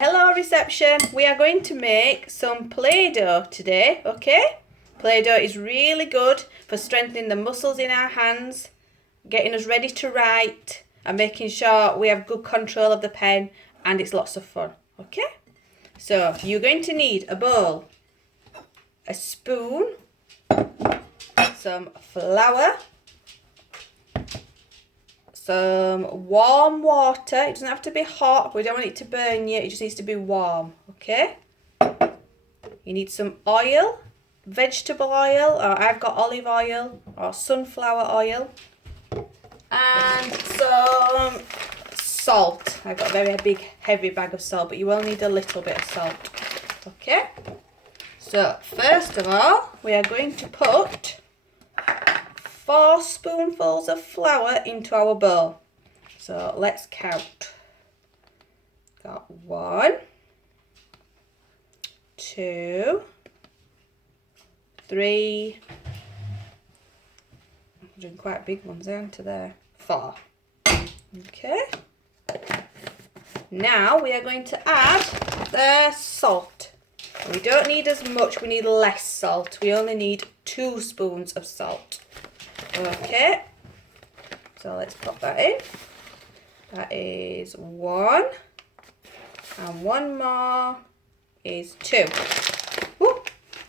Hello reception, we are going to make some Play-Doh today, okay? Play-Doh is really good for strengthening the muscles in our hands, getting us ready to write and making sure we have good control of the pen, and it's lots of fun, okay? So you're going to need a bowl, a spoon, some flour, some warm water. It doesn't have to be hot. We don't want it to burn you. It just needs to be warm, okay? You need some oil, vegetable oil, or I've got olive oil or sunflower oil, and some salt. I've got a very big heavy bag of salt, but you will need a little bit of salt, okay? So first of all, we are going to put 4 spoonfuls of flour into our bowl. So let's count. Got 1, 2, 3. I'm doing quite big ones, aren't I there? 4. Okay. Now we are going to add the salt. We don't need as much, we need less salt. We only need 2 spoons of salt. Okay, so let's pop that in. That is 1, and 1 more is 2. Woo!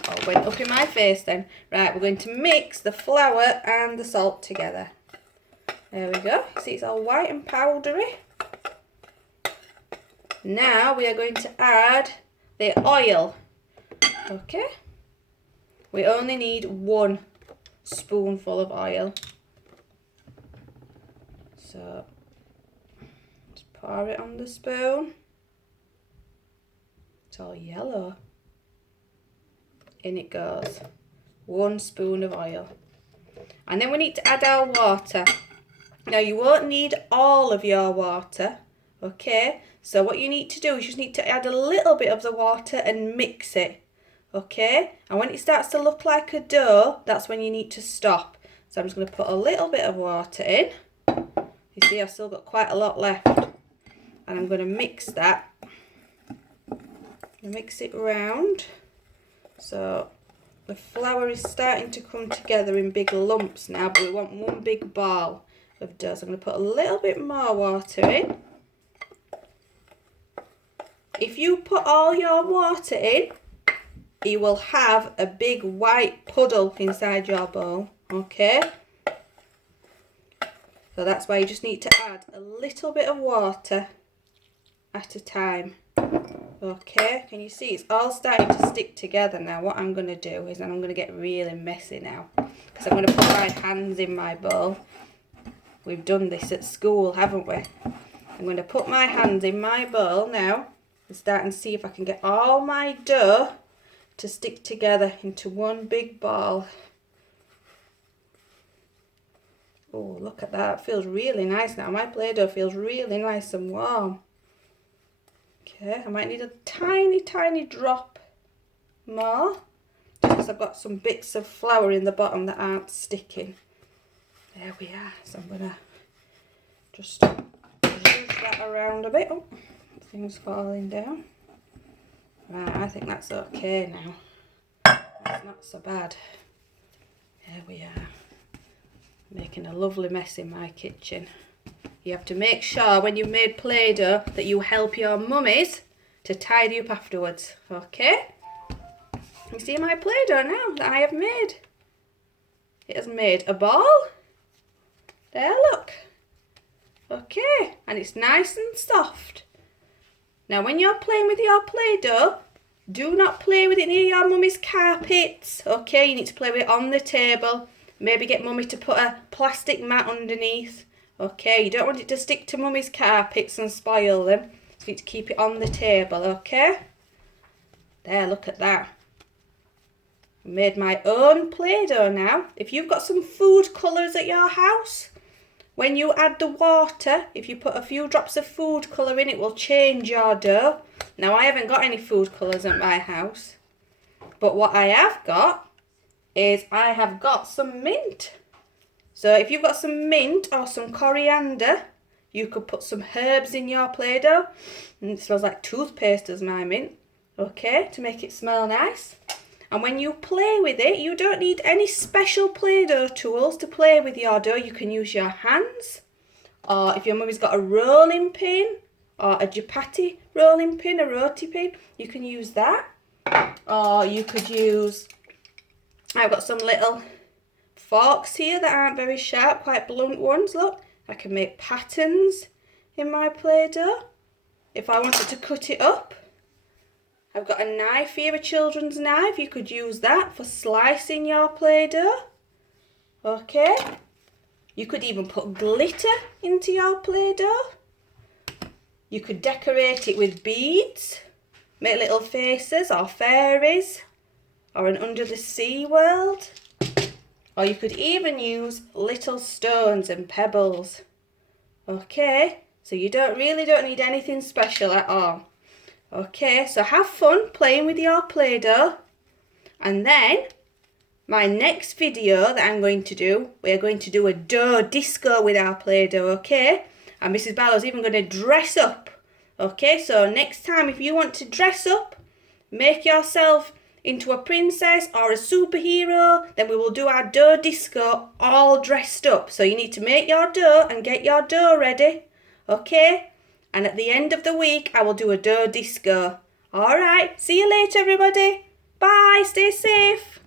Oh, went up in my face then. Right, we're going to mix the flour and the salt together. There we go. See, it's all white and powdery. Now we are going to add the oil. Okay, we only need 1 spoonful of oil. So just pour it on the spoon. It's all yellow. In it goes. 1 spoon of oil. And then we need to add our water. Now you won't need all of your water, okay? So what you need to do is you just need to add a little bit of the water and mix it. Okay, and when it starts to look like a dough, that's when you need to stop. So I'm just going to put a little bit of water in. You see, I've still got quite a lot left. And I'm going to mix that. Mix it round. So the flour is starting to come together in big lumps now, but we want one big ball of dough. So I'm going to put a little bit more water in. If you put all your water in, you will have a big white puddle inside your bowl, okay? So that's why you just need to add a little bit of water at a time, okay? Can you see it's all starting to stick together now? What I'm going to do is I'm going to get really messy now, because I'm going to put my hands in my bowl. We've done this at school, haven't we? I'm going to put my hands in my bowl now and start and see if I can get all my dough to stick together into one big ball. Oh, look at that. It feels really nice now. My Play-Doh feels really nice and warm. Okay, I might need a tiny drop more, just because I've got some bits of flour in the bottom that aren't sticking. There we are. So I'm going to just zhuzh that around a bit. Oh, things falling down. Right, I think that's okay now. That's not so bad. There we are. Making a lovely mess in my kitchen. You have to make sure when you've made Play-Doh that you help your mummies to tidy up afterwards. Okay? You see my Play-Doh now that I have made. It has made a ball. There, look. Okay, and it's nice and soft. Now when you're playing with your Play-Doh, do not play with it near your mummy's carpets, okay? You need to play with it on the table. Maybe get mummy to put a plastic mat underneath, okay? You don't want it to stick to mummy's carpets and spoil them. So you need to keep it on the table, okay? There, look at that. I made my own Play-Doh now. If you've got some food colours at your house, when you add the water, if you put a few drops of food colour in, it will change your dough. Now, I haven't got any food colours at my house. But what I have got is I have got some mint. So if you've got some mint or some coriander, You could put some herbs in your Play-Doh. And it smells like toothpaste, does my mint. Okay, to make it smell nice. And when you play with it, you don't need any special Play-Doh tools to play with your dough. You can use your hands. Or if your mummy's got a rolling pin, or a chapati rolling pin, a roti pin, you can use that. Or you could use, I've got some little forks here that aren't very sharp, quite blunt ones, look. I can make patterns in my Play-Doh if I wanted to cut it up. I've got a knife here, a children's knife. You could use that for slicing your Play-Doh. Okay. You could even put glitter into your Play-Doh. You could decorate it with beads. Make little faces or fairies. Or an under the sea world. Or you could even use little stones and pebbles. Okay. So you really don't need anything special at all. Okay, so have fun playing with your Play-Doh. And then, my next video that I'm going to do, we're going to do a dough disco with our Play-Doh, okay? And Mrs. Barlow's even going to dress up. Okay, so next time if you want to dress up, make yourself into a princess or a superhero, then we will do our dough disco all dressed up. So you need to make your dough and get your dough ready, okay? And at the end of the week, I will do a dough disco. All right, see you later, everybody. Bye, stay safe.